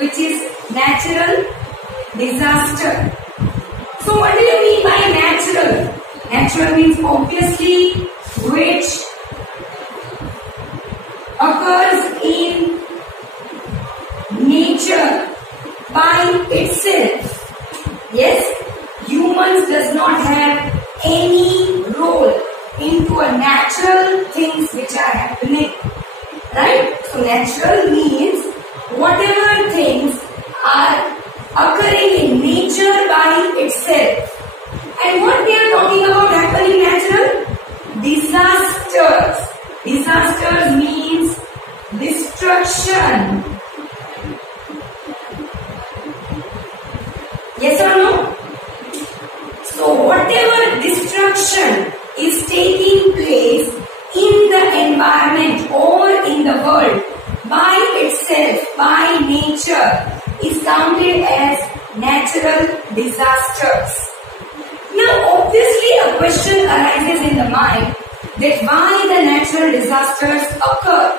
which is natural disaster. So what do you mean by natural? Natural means obviously which occurs in nature by itself. Yes, humans does not have any role into a natural things which are happening. Right? So natural means whatever things are occurring in nature by itself. And what we are talking about happening natural? Disasters. Disasters means destruction. Yes or no? So whatever destruction is taking place in the environment or in the world by itself, by nature, is counted as natural disasters. Now obviously a question arises in the mind that why the natural disasters occur.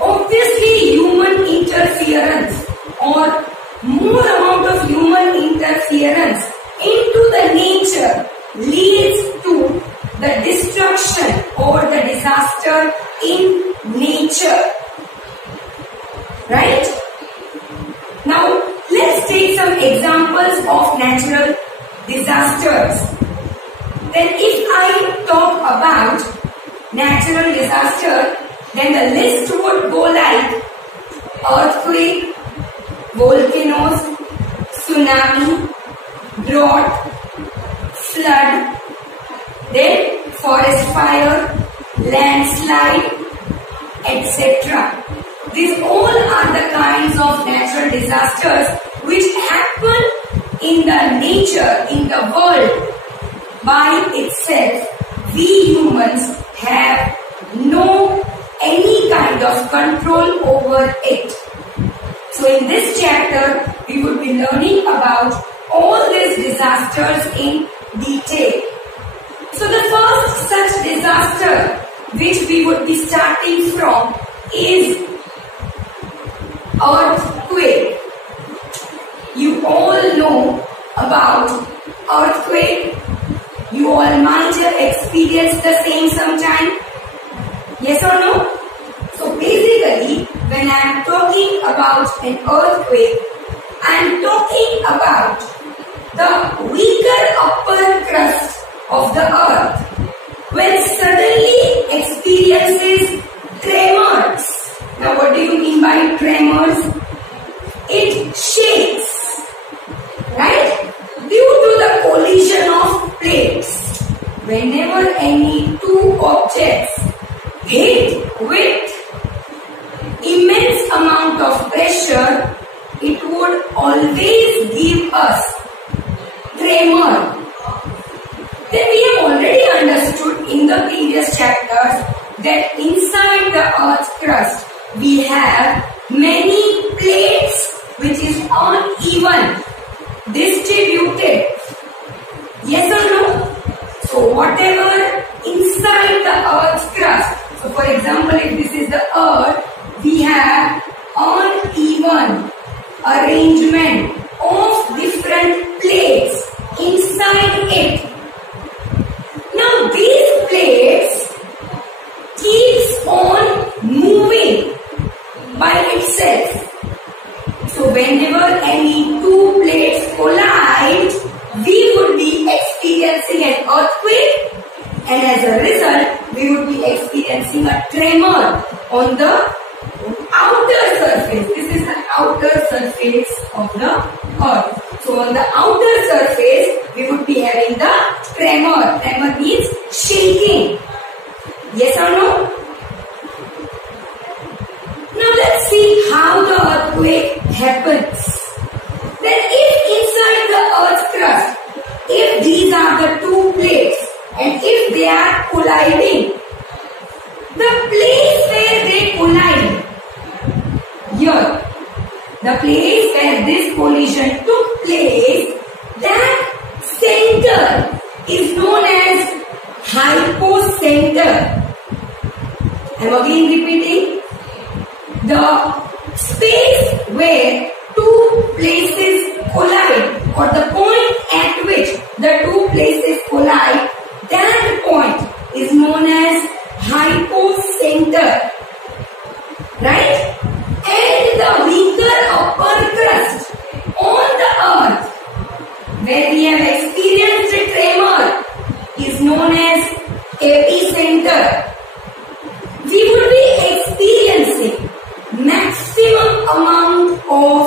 Obviously human interference or more amount of human interference into the nature leads to the destruction or the disaster in nature. Right? Now let's take some examples of natural disasters. Then if I talk about natural disaster, then the list would go like earthquake, volcanoes, tsunami, drought, flood, then forest fire, landslide, etc. These all are the kinds of natural disasters which happen in the nature, in the world by itself. We humans have no any kind of control over it. So in this chapter, we would be learning about all these disasters in detail. So the first such disaster which we would be starting from is earthquake. You all know about earthquake. You all might have experienced the same sometime. Yes or no? So basically, when I am talking about an earthquake, I am talking about the weaker upper crust of the earth when suddenly experiences tremors. Now what do you mean by tremors? It shakes, right? Due to the collision of plates. Whenever any two objects hit with immense amount of pressure, it would always give us tremor. Then we have already understood in the previous chapters that inside the earth's crust we have many plates which is uneven, distributed. Yes or no? So whatever inside the earth's crust, so for example if this is the earth, we have uneven arrangement of different plates inside it. Now these plates keeps on moving by itself. So whenever any two plates collide, we would be experiencing an earthquake, and as a result we would be experiencing a tremor on the outer surface. This is the outer surface of the earth. So on the outer surface we would be having the tremor. Tremor means shaking. Yes or no? Now let's see how the earthquake happens. Then if inside the earth's crust, if these are the two plates and if they are colliding, the place where they collide, here, the place where this collision took place, that center is known as hypocenter. I am again repeating. The space where two places collide, or the point at which the two places collide, that point is known as hypocenter, right? And the weaker upper crust on the earth, where we have experienced a tremor, is known as epicenter. We would be experiencing maximum amount of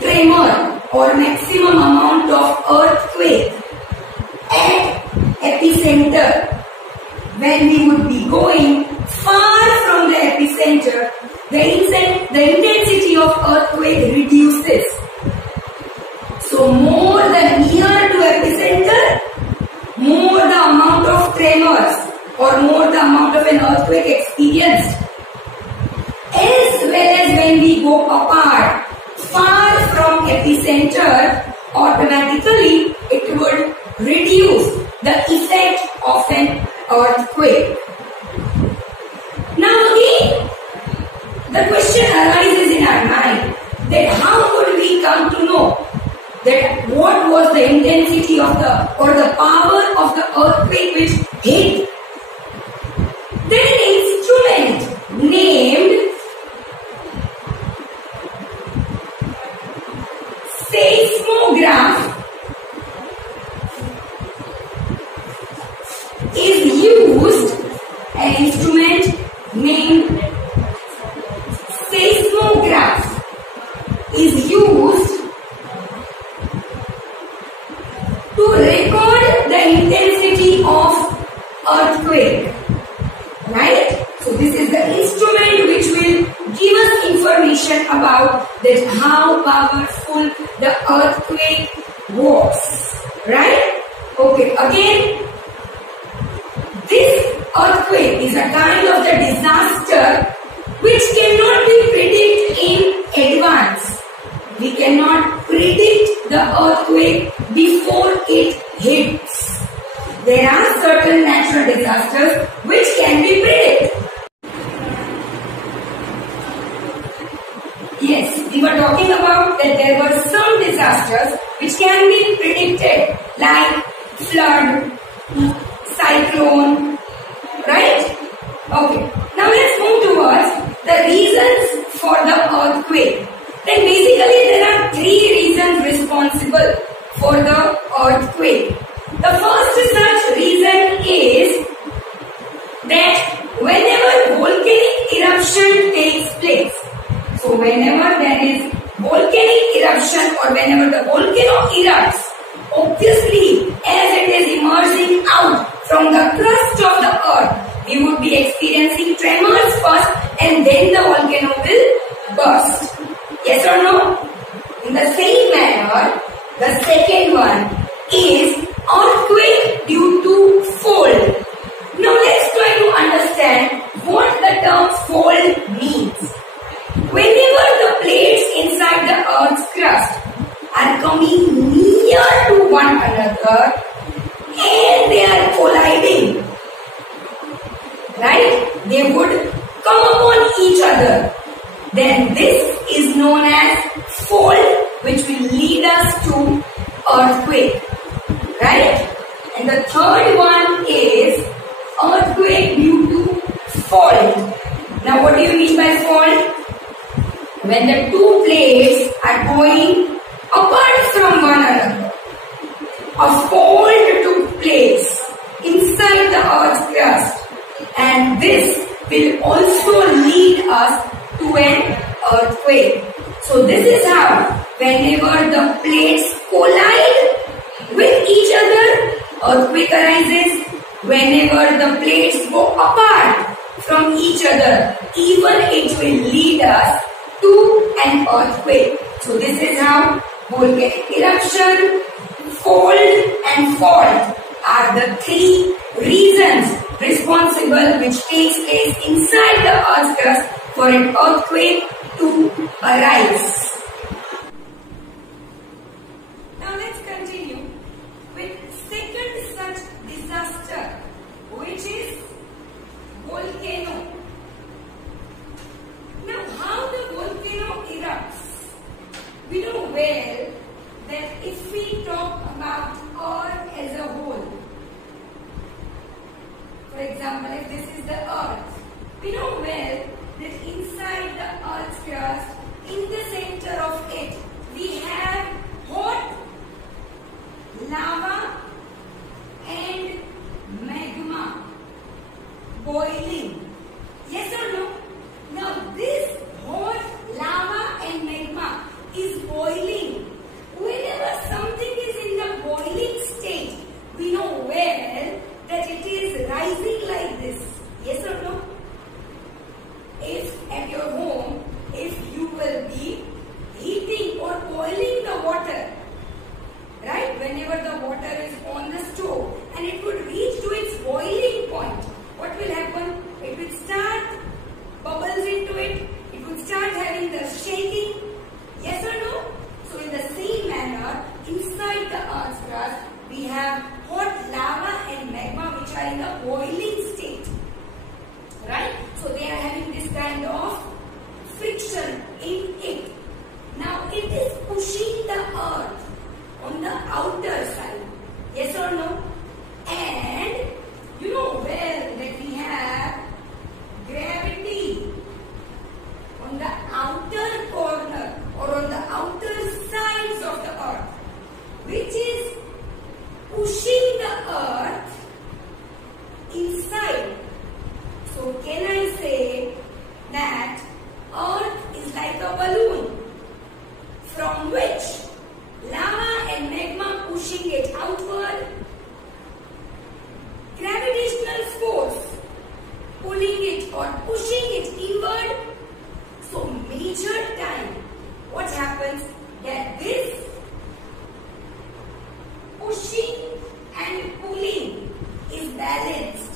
tremor or maximum amount of earthquake at epicenter. When we would be going far from the epicenter, the intensity of earthquake reduces. So more the near to epicenter, more the amount of tremors or more the amount of an earthquake experienced. As well as when we go apart, far from epicenter, automatically it would reduce the effect of an earthquake. Now again, the question arises in our mind that how could we come to know that what was the intensity of the power of the earthquake which hit? Then an instrument named seismograph is used. An instrument named seismograph is used to record the intensity of earthquake, right? So this is the instrument which will give us information about that how powerful the earthquake was, right? Okay, again, this earthquake is a kind of the disaster which cannot be predicted in advance. We cannot predict the earthquake before it hits. There are certain natural disasters which can be predicted. Yes, we were talking about that there were some disasters which can be predicted, like flood, cyclone, right? Okay, now let's move towards the reasons for the earthquake. Then basically there are three reasons responsible for the earthquake. The first such reason is that whenever volcanic eruption takes place, so whenever there is volcanic eruption or whenever the volcano erupts, obviously as it is emerging out from the crust of the earth, we would be experiencing tremors first and then the volcano will burst. Yes or no? In the same manner, the second one is earthquake due to fold. Now let's try to understand what the term fold means. Whenever the plates inside the earth's crust are coming near to one another and they are colliding, right? They would come upon each other. Then this is known as fold, which will lead us to earthquake, right? And the third one is earthquake due to fault. Now what do you mean by fault? When the two plates are going apart from one another, a fold took place inside the earth's crust, and this will also lead us to an earthquake. So this is how whenever the plates collide with each other, earthquake arises. Whenever the plates go apart from each other, even it will lead us to an earthquake. So this is how volcanic eruption, fold and fault are the three reasons responsible which takes place inside the earth's crust for an earthquake to arise. Now let's continue with second such disaster, which is volcano. Now how the volcano erupts? happens that this pushing and pulling is balanced.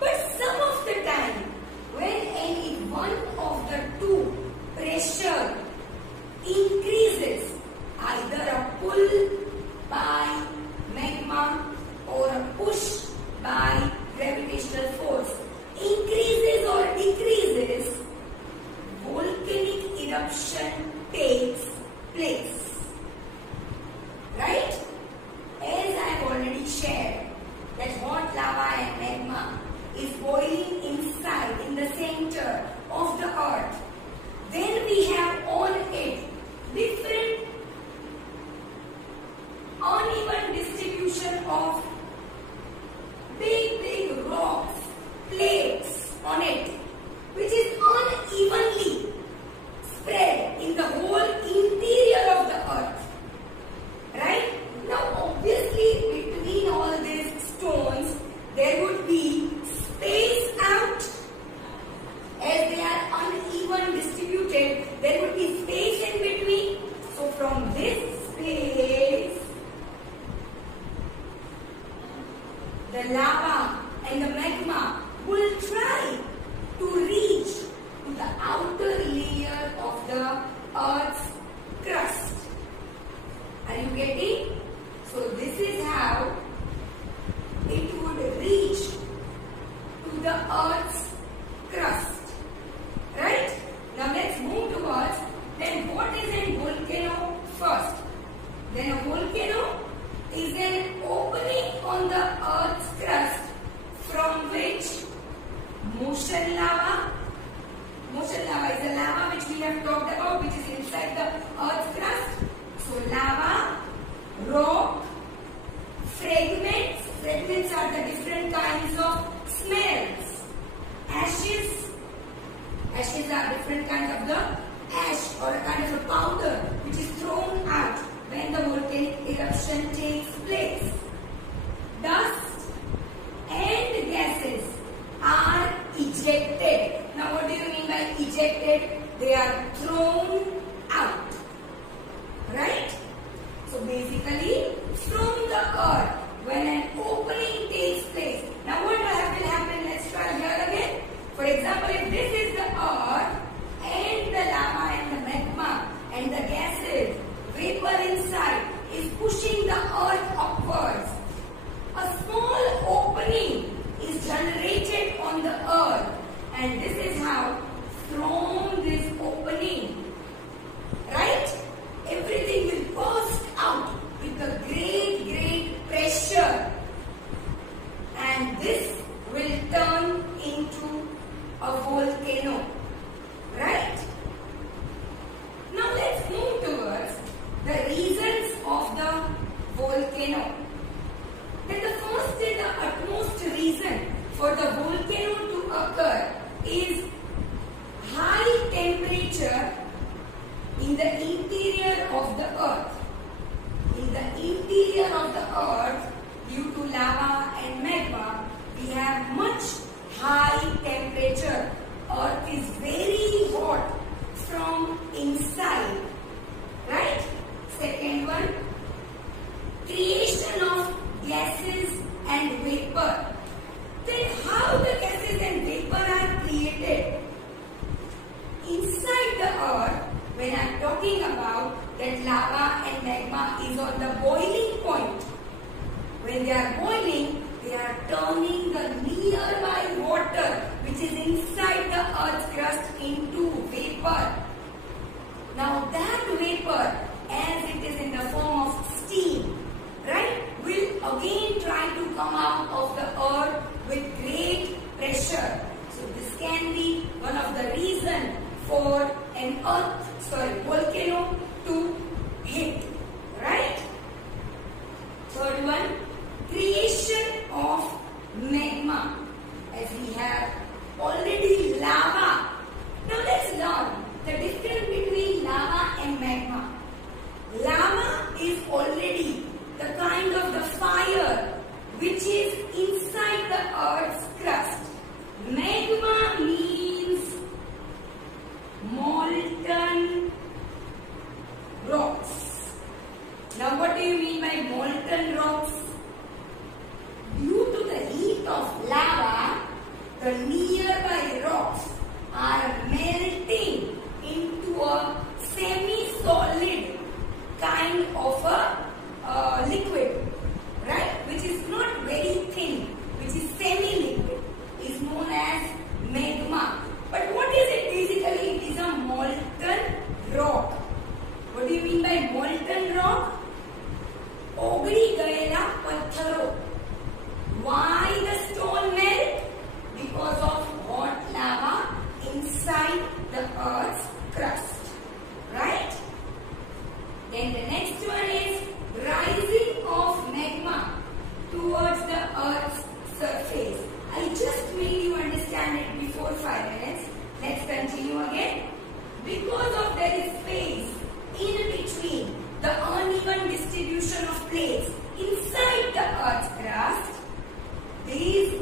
But some of the time, when any one of the two pressure increases, either a pull by magma or a push by gravitational force increases or decreases, volcanic eruption takes place. Right? As I have already shared that hot lava and magma is boiling inside in the center of the earth. Then we have on it different uneven distribution of big rocks, plates on it, which is unevenly spread in the whole interior of the earth. Right? Now obviously between all these stones there would be space out. As they are uneven distributed, there would be space in between. So from this space, the lava and the magma will try to reach to the outer layer of the earth's crust. Are you getting? So this is how it would reach to the earth's crust. Right? Now let's move towards then what is a volcano first. Then a volcano is an opening on the earth's crust from which motion lava is a lava which we have talked about, which is inside the earth's crust. So lava, rock, fragments are the different kinds of smells. Ashes are different kinds of the ash or a kind of a powder which is thrown out when the volcanic eruption takes place. Dust and gases are ejected. Now what do you mean by ejected? They are thrown out. Right? So basically from the earth when an opening takes place. Now what will happen? Let's try here again. For example, if this is the earth and the lava and the magma and the gases, vapor inside is pushing the earth upwards. A small opening is generated on the earth and this is how from this opening, right, everything will burst out with a great pressure and this will turn into a volcano. Right? Now let's move towards the reasons of the volcano. Then the first and the utmost reason for the volcano to occur is high temperature in the interior of the earth. In the interior of the earth, due to lava and magma, we have much high temperature. Earth is very hot from inside. Right? Second one, creation of gases and vapor. Then how the gases and vapor are created? Inside the earth, when I am talking about that lava and magma is on the boiling point. When they are boiling, they are turning the nearby water which is inside the earth's crust into vapor. Now that vapor, as it is in the form of steam, right, will again try to come out of the earth with great pressure. So this can be one of the reasons for an volcano to hit. Right? Third one, creation of magma. As we have already lava. Now let's learn the difference between lava and magma. Lava is already the kind of the fire which is inside the earth's crust. Magma means molten molten rocks. Due to the heat of lava, the nearby rocks are melting into a semi-solid kind of a liquid, right? Which is not very thin, which is semi-liquid, is known as magma. But what is it basically? It is a molten rock. What do you mean by molten rock? ओगड़ी गएला पत्थरों. Why the stone melt? Because of hot lava inside the earth's crust. Right? Then the next one is rising of magma towards the earth's surface. I just made you understand it before 5 minutes. Let's continue again. Because of there is space in between the uneven distribution of plates inside the earth's crust, this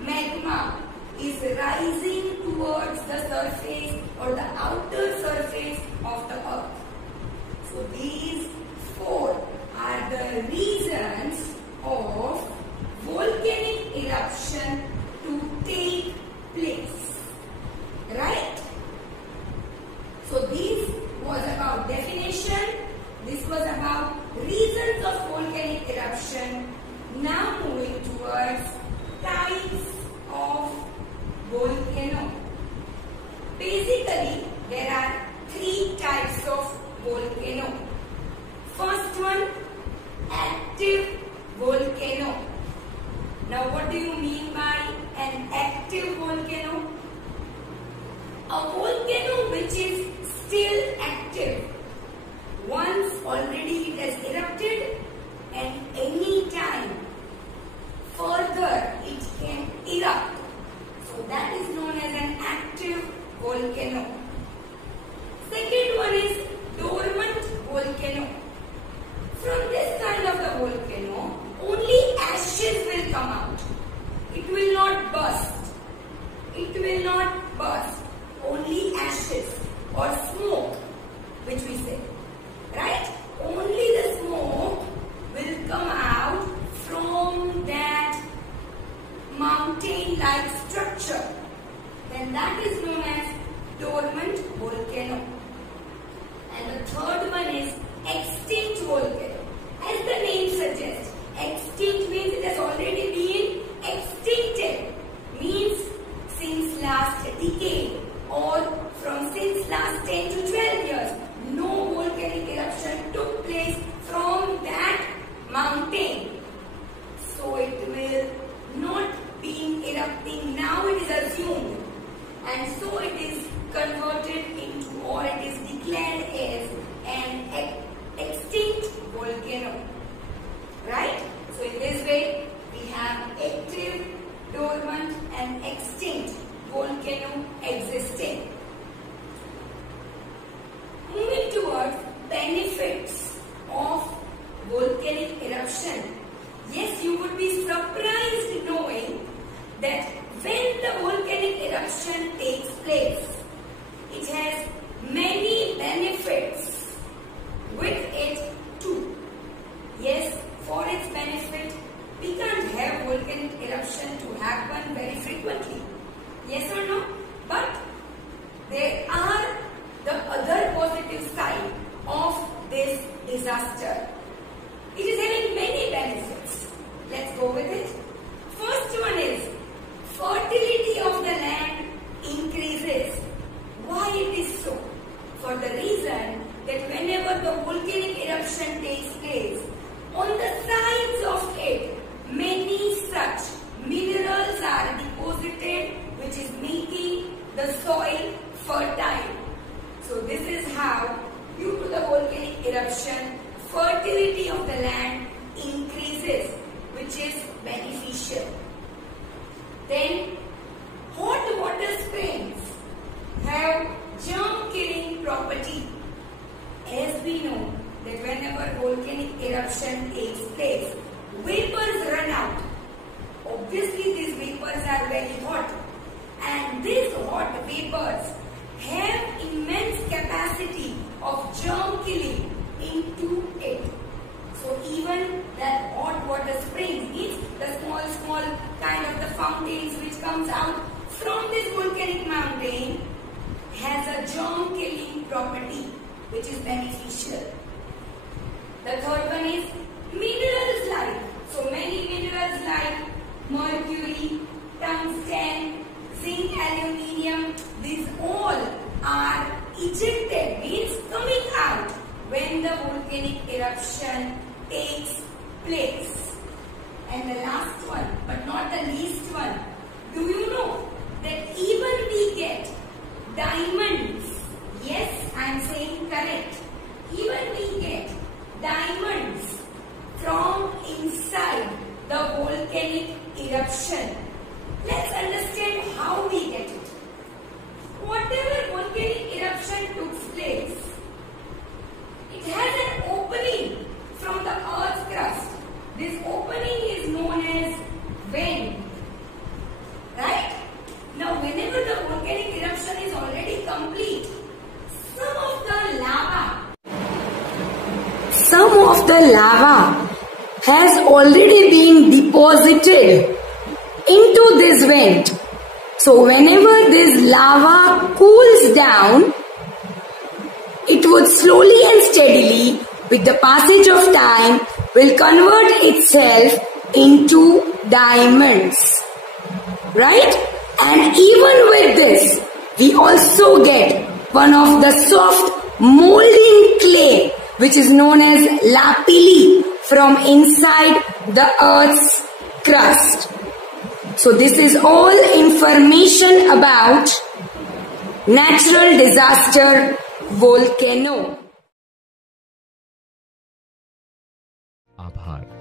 magma is rising towards the surface or the outer surface of the earth. So these four are the reasons of volcanic eruption to take place. Right? So this was about definition. This was about reasons of volcanic eruption. Now moving towards types of volcano. Basically, there are three types of volcano. First one, active volcano. Now what do you mean by an active volcano? A volcano which is still active. Once already it has erupted and any time further it can erupt. So that is known as an active volcano. Second one is dormant volcano. From this kind of the volcano, only ashes will come out. It will not burst. It will not burst. Only ashes or smoke, which we say. Right? Only the smoke will come out from that mountain-like structure. Then that is known as dormant volcano. And the third one is extinct volcano. As the name suggests, extinct means it has already been extincted. Means since last decade or from since last 10 to 12 years. No volcanic eruption took place from that mountain. So it will not be erupting now, it is assumed. And so it is converted into or it is declared as an extinct volcano. Right? So in this way we have active, dormant and extinct volcano existing. Moving towards benefits of volcanic eruption. Yes, you would be surprised knowing that when the volcanic eruption takes place, it has many benefits with it too. Yes, for its benefit, we can't have volcanic eruption to happen very frequently. Yes or no? But there are the other positive side of this disaster. It is having many benefits. Let's go with it. First one is fertility of the land increases. Why it is so? For the reason that whenever the volcanic eruption takes place, on the sides of it, many such minerals are deposited, which is making the soil fertile. So this is how, due to the volcanic eruption, fertility of the land increases, which is beneficial. Then, hot water springs have germ-killing property. As we know that whenever volcanic eruption takes place, vapors run out. Obviously, these vapors are very hot, and these hot vapors have immense capacity of germ killing into it. So even property which is beneficial. The third one is minerals like. So many minerals like mercury, tungsten, zinc, aluminium, these all are ejected, means coming out when the volcanic eruption takes place. And the last one, but not the least one, do you know that even we get diamonds? Yes, I am saying correct. Even we get diamonds from inside the volcanic eruption. Let's understand how we get it. Whatever volcanic eruption took place, it has an opening from the earth's crust. This opening is known as vent. Right? Now, whenever the volcanic eruption is already complete, some of the lava has already been deposited into this vent. So whenever this lava cools down, it would slowly and steadily, with the passage of time, will convert itself into diamonds. Right? And even with this, we also get one of the soft molding clay, which is known as lapilli, from inside the earth's crust. So this is all information about natural disaster volcano. आभार।